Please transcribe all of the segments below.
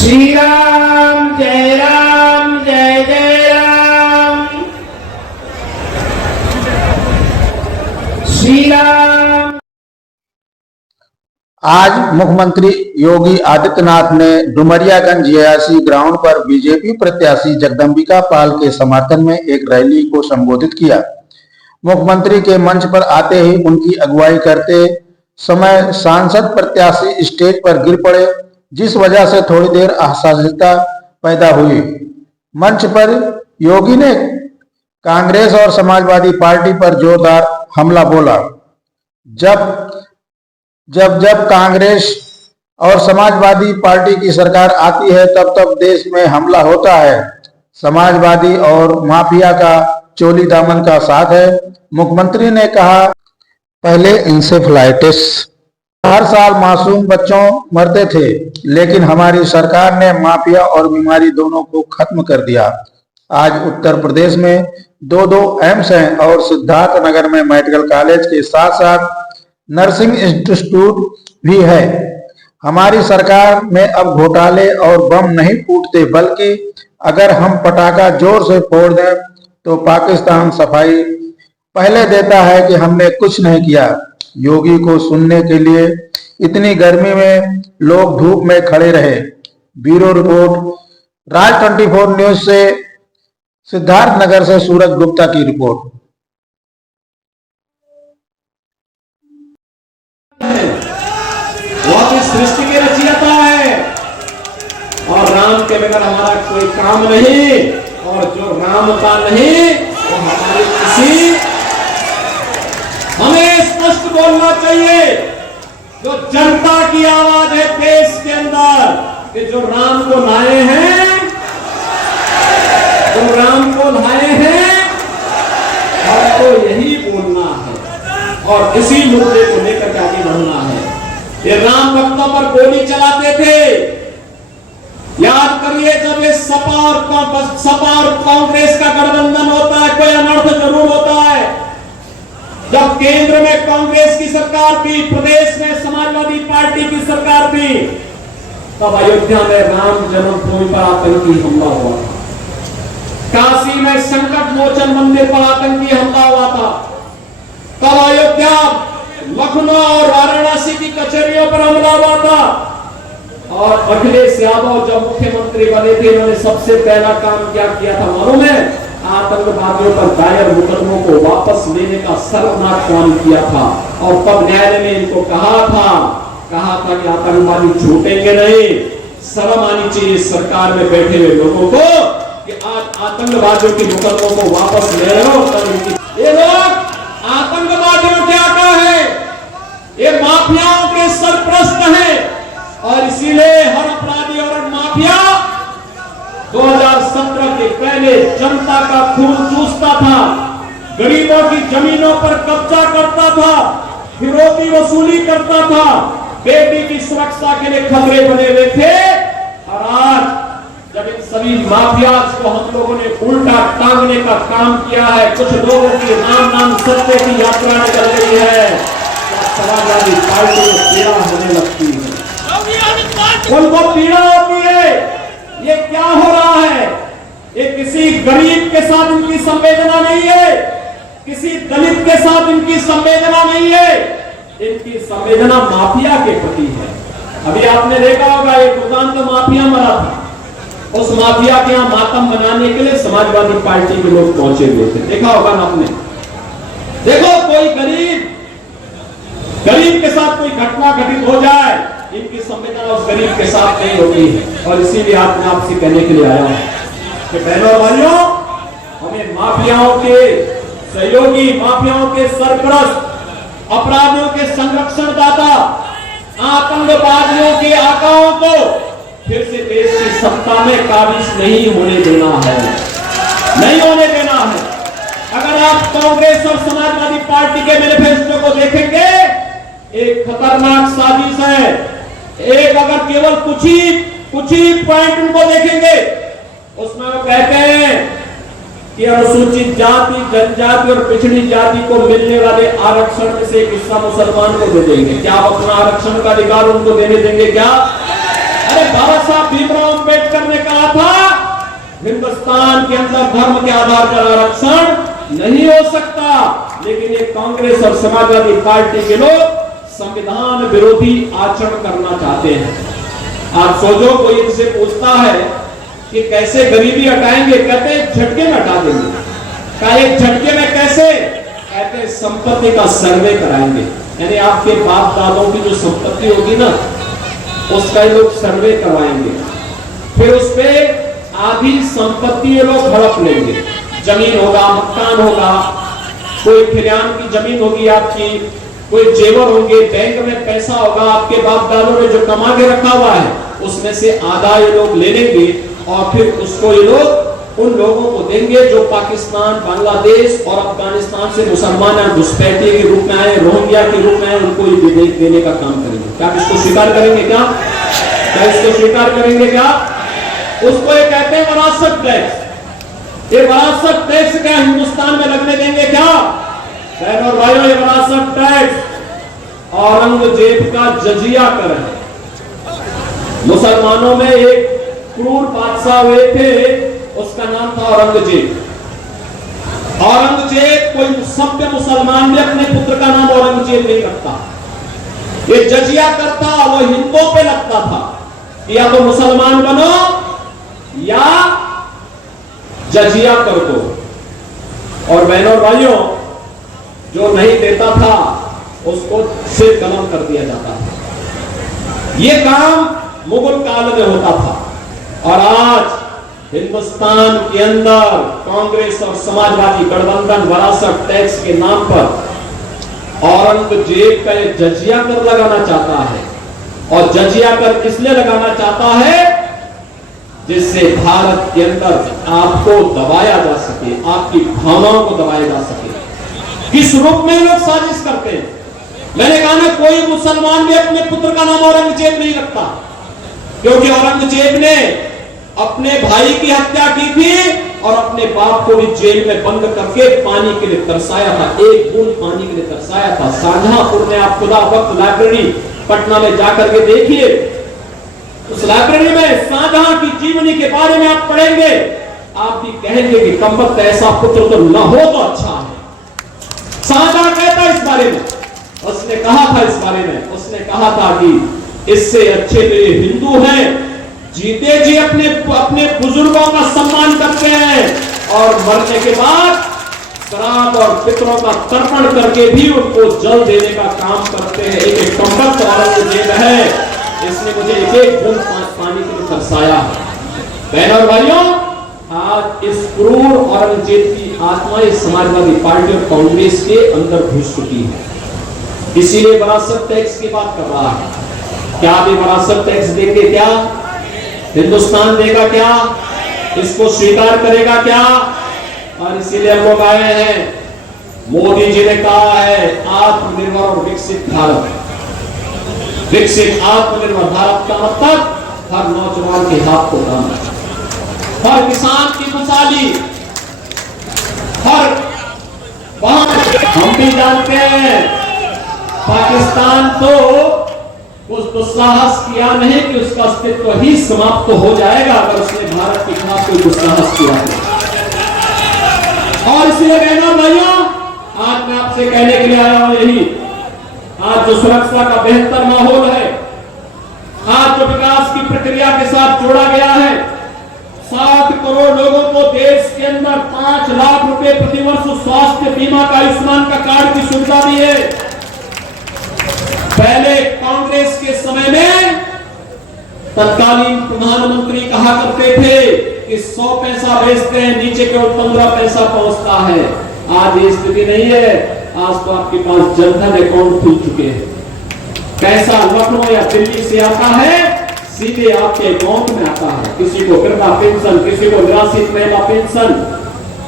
श्री राम जय जय राम। श्री राम। आज मुख्यमंत्री योगी आदित्यनाथ ने डुमरियागंज जेआईसी ग्राउंड पर बीजेपी प्रत्याशी जगदंबिका पाल के समर्थन में एक रैली को संबोधित किया। मुख्यमंत्री के मंच पर आते ही उनकी अगुवाई करते समय सांसद प्रत्याशी स्टेज पर गिर पड़े, जिस वजह से थोड़ी देर असहजता पैदा हुई। मंच पर योगी ने कांग्रेस और समाजवादी पार्टी पर जोरदार हमला बोला। जब कांग्रेस और समाजवादी पार्टी की सरकार आती है तब देश में हमला होता है। समाजवादी और माफिया का चोली दामन का साथ है। मुख्यमंत्री ने कहा, पहले इंसेफ्लाइटिस हर साल मासूम बच्चों मरते थे, लेकिन हमारी सरकार ने माफिया और बीमारी दोनों को खत्म कर दिया। आज उत्तर प्रदेश में दो एम्स हैं और सिद्धार्थ नगर में मेडिकल कॉलेज के साथ साथ नर्सिंग इंस्टीट्यूट भी है। हमारी सरकार में अब घोटाले और बम नहीं फूटते, बल्कि अगर हम पटाखा जोर से फोड़ दें तो पाकिस्तान सफाई पहले देता है कि हमने कुछ नहीं किया। योगी को सुनने के लिए इतनी गर्मी में लोग धूप में खड़े रहे। ब्यूरो रिपोर्ट, राज 24 न्यूज से सिद्धार्थ नगर से सूरज गुप्ता की रिपोर्ट। वो सृष्टि के रचयिता है और राम के बगैर हमारा कोई काम नहीं, और जो राम का नहीं वो हमारी किसी। हमें स्पष्ट बोलना चाहिए, जो जनता की आवाज है देश के अंदर, कि जो राम को लाए हैं, जो राम को लाए हैं, हमको यही बोलना है और इसी मुद्दे को लेकर के आगे बढ़ना है। ये राम भक्तों पर गोली चलाते थे। याद करिए, जब ये सपा और कांग्रेस का गठबंधन होता है, कोई अनर्थ जरूर होता है। जब केंद्र में कांग्रेस की सरकार थी, प्रदेश में समाजवादी पार्टी की सरकार थी, तब अयोध्या में राम जन्मभूमि पर आतंकी हमला हुआ था। काशी में संकट मोचन मंदिर पर आतंकी हमला हुआ था। तब अयोध्या, लखनऊ और वाराणसी की कचहरियों पर हमला हुआ था। और अखिलेश यादव जब मुख्यमंत्री बने थे, इन्होंने सबसे पहला काम क्या किया था मालूम है? आतंकवादियों पर दायर मुकदमों को वापस लेने का शर्मनाक काम किया था। और तब न्यायालय ने इनको कहा था कि आतंकवादी छूटेंगे नहीं। शर्म आनी चाहिए सरकार में बैठे हुए लोगों को कि आज आतंकवादियों के मुकदमों को वापस ले रहे हो। ये लोग आतंकवादियों के आका है, ये माफियाओं के सरपरस्त हैं, और इसीलिए हर अपराधी और माफिया 2017 के पहले जनता का खून चूसता था, गरीबों की जमीनों पर कब्जा करता था, फिरौती वसूली करता था, बेटी की सुरक्षा के लिए खतरे बने हुए थे। और आज जब इन सभी माफिया को हम लोगों ने उल्टा टांगने का काम किया है, कुछ लोगों की नाम सत्य की यात्रा निकल रही है, समाजवादी पार्टी को पीड़ा होने लगती है, उनको पीड़ा होती है। ये क्या हो रहा है? ये किसी गरीब के साथ इनकी संवेदना नहीं है, किसी दलित के साथ इनकी संवेदना नहीं है, इनकी संवेदना माफिया के प्रति है। अभी आपने देखा होगा, एक दुकान का माफिया मरा था, उस माफिया के यहाँ मातम बनाने के लिए समाजवादी पार्टी के लोग पहुंचे हुए थे। देखा होगा ना आपने? देखो, कोई गरीब के साथ कोई घटना घटित हो जाए, इनकी संवेदना उस गरीब के साथ नहीं होती है। और इसीलिए आज मैं आपसे कहने के लिए आया हूं कि बहनों भाइयों, हमें माफियाओं के सहयोगी, माफियाओं के सरपरस्त, अपराधियों के संरक्षण दाता, आतंकवादियों के आकाओं को फिर से देश की सत्ता में काबिज नहीं होने देना है, नहीं होने देना है। अगर आप कांग्रेस और समाजवादी पार्टी के मैनिफेस्टो को देखेंगे, एक खतरनाक साजिश है। एक अगर केवल कुछ ही पॉइंट उनको देखेंगे, उसमें वो कहते हैं कि अनुसूचित जाति, जनजाति और पिछड़ी जाति को मिलने वाले आरक्षण में से एक हिस्सा मुसलमान को दे देंगे। क्या आप अपना आरक्षण का अधिकार उनको देने देंगे क्या? अरे बाबा साहब भीमराव हिंदुस्तान के अंदर धर्म के आधार पर आरक्षण नहीं हो सकता। लेकिन ये कांग्रेस और समाजवादी पार्टी के लोग संविधान विरोधी आचरण करना चाहते हैं। आप सोचो, कोई इनसे पूछता है कि कैसे गरीबी हटाएंगे, कहते हैं झटके में हटा देंगे। क्या एक झटके में कैसे? कहते हैं संपत्ति का सर्वे कराएंगे, यानी आपके बाप दादों की जो संपत्ति होगी ना, उसका ये लोग सर्वे करवाएंगे। फिर उस पे आधी संपत्ति ये लोग हड़प लेंगे। जमीन होगा, मकान होगा, कोई खलिहान की जमीन होगी आपकी, कोई जेवर होंगे, बैंक में पैसा होगा, आपके बाप दादों ने जो कमा के रखा हुआ है उसमें से आधा ये लोग ले लेंगे और फिर उसको ये लोग उन लोगों को देंगे जो पाकिस्तान, बांग्लादेश और अफगानिस्तान से मुसलमान और घुसपैठिए के रूप में आए, रोहिंग्या के रूप में आए, उनको ये देने का काम करेंगे। क्या इसको स्वीकार करेंगे? क्या इसको स्वीकार करेंगे? क्या उसको ये कहते हैं विरासत टैक्स। ये विरासत टैक्स क्या हिंदुस्तान में लगने देंगे? क्या बहनों और भाइयों, ये विरासत टैक्स औरंगजेब का जजिया कर है। मुसलमानों में एक क्रूर बादशाह हुए थे, उसका नाम था औरंगजेब। औरंगजेब, कोई सभ्य मुसलमान भी अपने पुत्र का नाम औरंगजेब नहीं रखता। ये जजिया करता, वो हिंदुओं पे लगता था कि या तो मुसलमान बनो या जजिया कर दो। और बहनों और भाइयों, जो नहीं देता था उसको सिर कलम कर दिया जाता था। ये काम मुगल काल में होता था। और आज हिंदुस्तान के अंदर कांग्रेस और समाजवादी गठबंधन विरासत टैक्स के नाम पर औरंगजेब का ये जजिया कर लगाना चाहता है। और जजिया कर इसलिए लगाना चाहता है जिससे भारत के अंदर आपको दबाया जा सके, आपकी भावनाओं को दबाया जा सके। किस रूप में लोग साजिश करते हैं? मैंने कहा ना, कोई मुसलमान भी अपने पुत्र का नाम औरंगजेब नहीं रखता, क्योंकि औरंगजेब ने अपने भाई की हत्या की थी और अपने बाप को भी जेल में बंद करके पानी के लिए तरसाया था, एक बूंद पानी के लिए तरसाया था। शाहजहांपुर में आप खुदा वक्त लाइब्रेरी पटना में जाकर के देखिए, उस लाइब्रेरी में शाहजहां की जीवनी के बारे में आप पढ़ेंगे, आप भी कहेंगे कि कमबख्त ऐसा पुत्र तो न हो तो अच्छा है। शाहजहां कहता इस बारे में, उसने कहा था इस बारे में, उसने कहा था कि इससे अच्छे तो ये हिंदू हैं, जीते जी अपने अपने बुजुर्गों का सम्मान करते हैं और मरने के बाद श्राद्ध और पितरों का तर्पण करके भी उनको जल देने का काम करते हैं। एक कमबख्त औरंगजेब है, इसने मुझे एक बूंद पानी के लिए तरसाया है। बहनों और भाइयों, आज इस क्रूर औरंगजेब की आत्मा इस समाजवादी पार्टी और कांग्रेस के अंदर घुस चुकी है, इसीलिए विरासत टैक्स की बात कर रहा है। क्या अभी विरासत टैक्स देंगे? क्या हिंदुस्तान देगा? क्या इसको स्वीकार करेगा? क्या? और इसीलिए हम लोग आए हैं। मोदी जी ने कहा है आत्मनिर्भर और विकसित भारत। विकसित आत्मनिर्भर भारत का मतलब हर नौजवान के हाथ को काम, हर किसान की खुशहाली, हर हम भी जानते हैं पाकिस्तान तो उस दुस्साहस किया नहीं कि उसका अस्तित्व ही समाप्त तो हो जाएगा अगर उसने भारत के खिलाफ कोई दुस्साहस किया है। और इसलिए बहनों भाइयों, आज मैं आपसे कहने के लिए आया हूं यही, आज जो सुरक्षा का बेहतर माहौल है, आज जो विकास की प्रक्रिया के साथ जोड़ा गया है, 7 करोड़ लोगों को देश के अंदर 5 लाख रुपए प्रतिवर्ष स्वास्थ्य बीमा का, आयुष्मान का कार्ड की सुविधा भी है। पहले कांग्रेस के समय में तत्कालीन प्रधानमंत्री कहा करते थे कि 100 पैसा भेजते हैं, नीचे केवल 15 पैसा पहुंचता है। आज ये स्थिति नहीं है, आज तो आपके पास जनधन अकाउंट खुल चुके हैं। पैसा लखनऊ या दिल्ली से आता है, सीधे आपके अकाउंट में आता है। किसी को वृद्धा पेंशन, किसी को निराश्रित महिला पेंशन,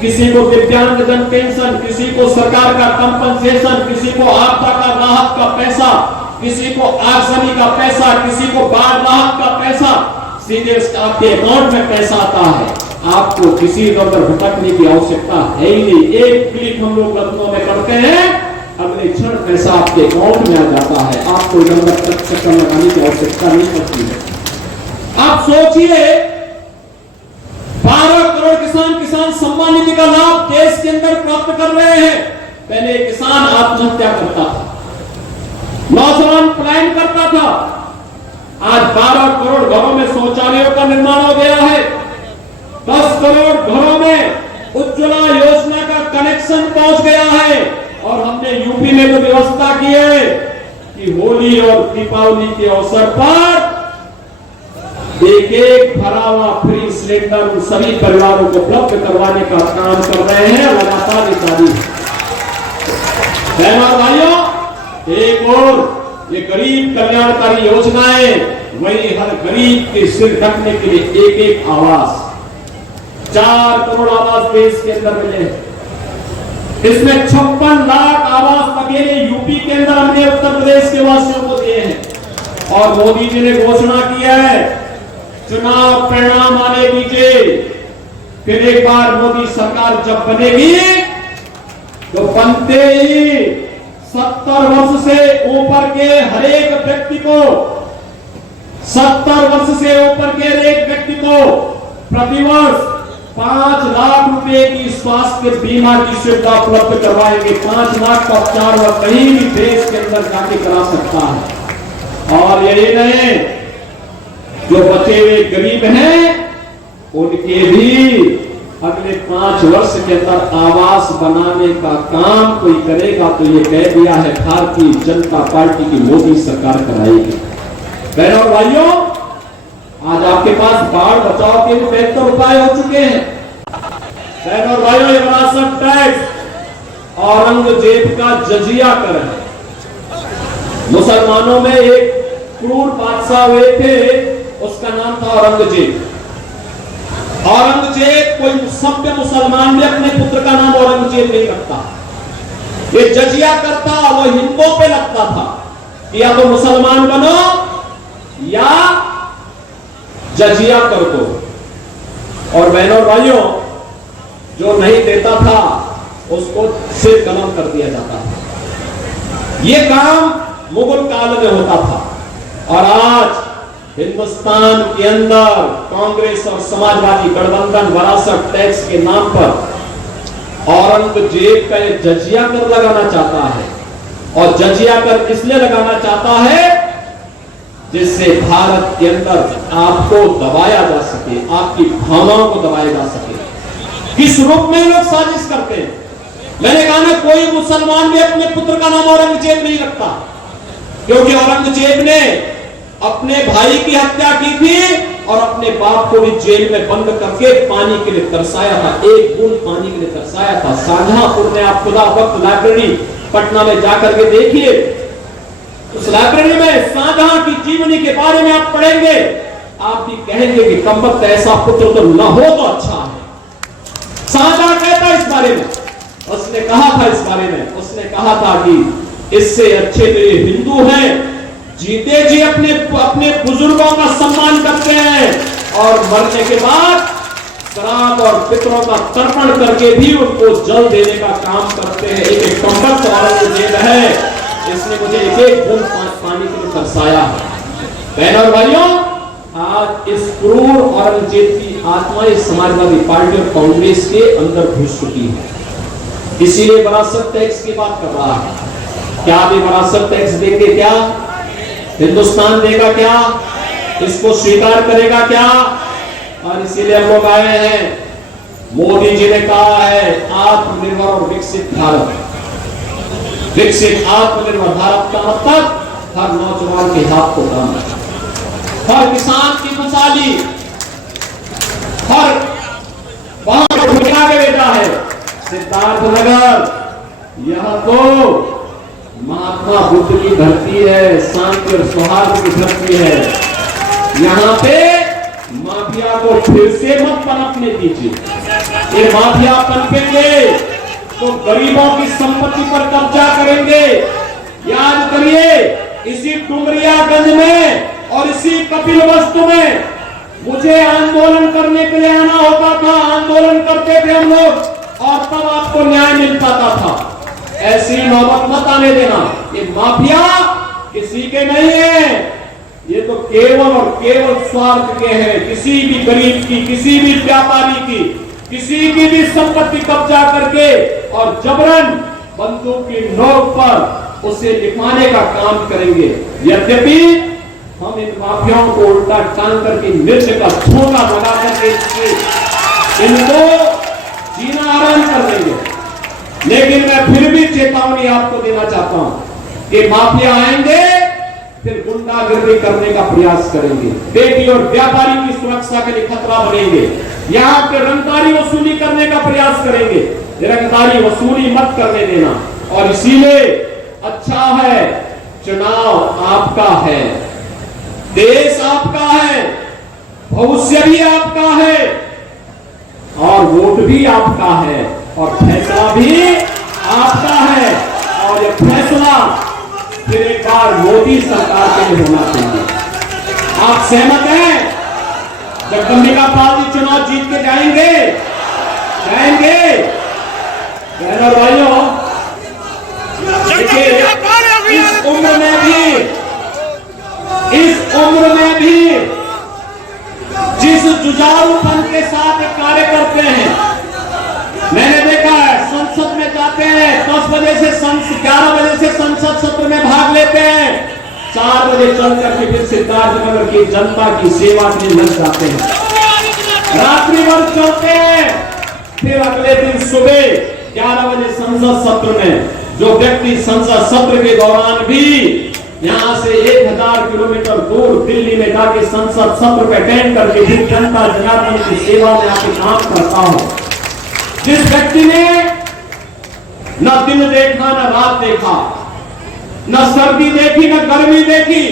किसी को दिव्यांगजन पेंशन, किसी को सरकार का कंपनसेशन, किसी को आपदा का राहत का पैसा, किसी को आगजनी का पैसा, किसी को बाढ़ राहत का पैसा, सीधे आपके अकाउंट में पैसा आता है। आपको किसी इधर भटकने की आवश्यकता है ही नहीं। एक क्लिक हम लोग लखनऊ में करते हैं, अगले क्षण पैसा आपके अकाउंट में आ जाता है। आपको इधर चक्कर लगाने की आवश्यकता नहीं पड़ती है। आप सोचिए 12 यूपी का लाभ देश के अंदर प्राप्त कर रहे हैं। पहले किसान आत्महत्या करता था, नौजवान पलायन करता था, आज 12 करोड़ घरों में शौचालयों का निर्माण हो गया है। 10 करोड़ घरों में उज्ज्वला योजना का कनेक्शन पहुंच गया है। और हमने यूपी में तो व्यवस्था की है कि होली और दीपावली के अवसर पर एक भरा हुआ फ्री सिलेंडर उन सभी परिवारों को उपलब्ध करवाने का काम कर रहे हैं लगातार जारी। बहनों और भाइयों, एक और ये गरीब कल्याणकारी योजनाएं, वही हर गरीब के सिर ढकने के लिए एक एक आवास, 4 करोड़ आवास देश के अंदर मिले। इसमें 56 लाख आवास अकेले यूपी के अंदर हमने उत्तर प्रदेश के वासियों को दिए हैं। और मोदी जी ने घोषणा किया है, चुनाव परिणाम आने दीजिए, फिर एक बार मोदी सरकार जब बनेगी तो बनते ही 70 वर्ष से ऊपर के हर एक व्यक्ति को 70 वर्ष से ऊपर के हर एक व्यक्ति को प्रतिवर्ष 5 लाख रुपए की स्वास्थ्य बीमा की सुविधा उपलब्ध करवाएंगे। 5 लाख का उपचार वह कहीं भी देश के अंदर जाके करा सकता है। और यही नहीं, जो बचे हुए गरीब हैं उनके भी अगले 5 वर्ष के अंदर आवास बनाने का काम कोई करेगा तो ये कह दिया है भारतीय जनता पार्टी की मोदी सरकार कराएगी। बहनों और भाइयों, आज आपके पास बाढ़ बचाव के भी बेहतर उपाय हो चुके हैं। बहनों और भाइयों, ये विरासत टैक्स औरंगजेब का जजिया कर है। मुसलमानों में एक क्रूर बादशाह हुए थे, उसका नाम था औरंगजेब। औरंगजेब कोई सभ्य मुसलमान भी अपने पुत्र का नाम औरंगजेब नहीं रखता। ये जजिया करता, वो हिंदुओं पे लगता था कि या तो मुसलमान बनो या जजिया कर दो। और बहनों और भाइयों, जो नहीं देता था उसको सिर कलम कर दिया जाता था। ये काम मुगल काल में होता था। और आज हिंदुस्तान के अंदर कांग्रेस और समाजवादी गठबंधन विरासत टैक्स के नाम पर औरंगजेब का ये जजिया कर लगाना चाहता है। और जजिया कर इसलिए लगाना चाहता है जिससे भारत के अंदर आपको दबाया जा सके, आपकी भावनाओं को दबाया जा सके। किस रूप में लोग साजिश करते हैं? मैंने कहा ना, कोई मुसलमान भी अपने पुत्र का नाम औरंगजेब नहीं रखता, क्योंकि औरंगजेब ने अपने भाई की हत्या की थी और अपने बाप को भी जेल में बंद करके पानी के लिए तरसाया था, एक बूंद पानी के लिए तरसाया था। शाहजहांपुर में आप खुदा वक्त लाइब्रेरी पटना में जाकर के देखिए, उस लाइब्रेरी में शाहजहां की जीवनी के बारे में आप पढ़ेंगे, आप भी कहेंगे कि कमबख्त ऐसा पुत्र तो न हो तो अच्छा है। शाहजहां कहता इस बारे में, उसने कहा था इस बारे में, उसने कहा था कि इससे अच्छे तो ये हिंदू हैं, जीते जी अपने बुजुर्गों का सम्मान करते हैं और मरने के बाद श्राद्ध और पितरों का तर्पण करके भी उनको जल देने का काम करते हैं। एक कमबख्त औरंगजेब है, इसने मुझे एक बूंद पानी के लिए तरसाया है। बहनों और भाइयों, आज इस क्रूर औरंगजेब की आत्मा इस समाजवादी पार्टी और कांग्रेस के अंदर घुस चुकी है। इसीलिए विरासत टैक्स की बात कर रहा है। क्या भी विरासत टैक्स देंगे? क्या हिंदुस्तान देगा? क्या इसको स्वीकार करेगा? क्या? और इसीलिए हम लोग आए हैं। मोदी जी ने कहा है आत्मनिर्भर और विकसित भारत। विकसित आत्मनिर्भर भारत का मतलब हर नौजवान के हाथ को काम, हर किसान की खुशहाली, हर वहां के बेटा है सिद्धार्थनगर, यह तो महात्मा बुद्ध की धरती है, शांति और सौहार्द की धरती है। यहाँ पे माफिया को फिर से मत पनपने दीजिए। ये माफिया पनपेंगे तो गरीबों की संपत्ति पर कब्जा करेंगे। याद करिए, इसी डुमरियागंज में और इसी कपिलवस्तु में मुझे आंदोलन करने के लिए आना होता था, आंदोलन करते थे हम लोग, और तब आपको न्याय मिल पाता था। ऐसी नौबत मत आने देना। ये माफिया किसी के नहीं है, ये तो केवल और केवल स्वार्थ के हैं। किसी भी गरीब की, किसी भी व्यापारी की किसी की भी संपत्ति कब्जा करके और जबरन बंदूक की नोक पर उसे लिखवाने का काम करेंगे। यद्यपि हम इन माफियाओं को उल्टा टांग करके मिर्च का धोखा लगा करके इनको जीना आराम कर देंगे। लेकिन मैं फिर भी चेतावनी आपको देना चाहता हूं कि माफिया आएंगे फिर गुंडागर्दी करने का प्रयास करेंगे, बेटी और व्यापारी की सुरक्षा के लिए खतरा बनेंगे, यहाँ पे रंगदारी वसूली करने का प्रयास करेंगे। रंगदारी वसूली मत करने देना। और इसीलिए अच्छा है, चुनाव आपका है, देश आपका है, भविष्य भी आपका है और वोट भी आपका है और फैसला भी आपका है। और यह फैसला फिर एक बार मोदी सरकार के लिए होना चाहिए। आप सहमत हैं? जगदंबिका पाल जी चुनाव जीत के जाएंगे? बहनों और भाइयों, देखिए इस उम्र में भी जिस जुझारूपन के साथ कार्य करते हैं, मैंने देखा है संसद में जाते हैं 10 बजे से 11 बजे से संसद सत्र में भाग लेते हैं, 4 बजे चल करके फिर सिद्धार्थनगर की जनता की सेवा के लिए लग जाते हैं, रात्रि भर चलते हैं, फिर अगले दिन सुबह 11 बजे संसद सत्र में जो व्यक्ति संसद सत्र के दौरान भी यहां से 1000 किलोमीटर दूर दिल्ली में जाके संसद सत्र पे अटेंड करके फिर जनता जनार्दन की सेवा में आके काम करता हो, जिस व्यक्ति ने न दिन देखा न रात देखा, न सर्दी देखी न गर्मी देखी,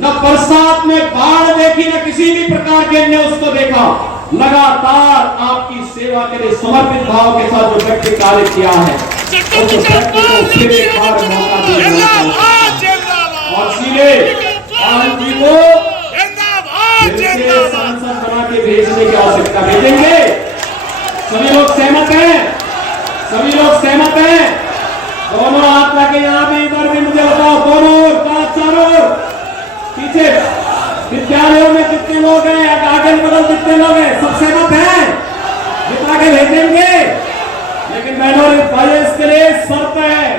न बरसात में बाढ़ देखी, न किसी भी प्रकार के ने उसको देखा, लगातार आपकी सेवा के लिए समर्पित भाव के साथ जो व्यक्ति कार्य किया है उस व्यक्ति को फिर एक बार मौका दिया और सीधे पाल जी को सांसद बना के भेजने की आवश्यकता भेजेंगे। सभी लोग सहमत हैं? सभी लोग सहमत हैं? दोनों हाथ लगे यहाँ भी इधर भी, मुझे बताओ दोनों चारों पीछे विद्यालयों में कितने लोग हैं, अगल बगल कितने लोग हैं? सब सहमत हैं? जितना के भेजेंगे। लेकिन बहनों और भाइयों इसके लिए शर्त है,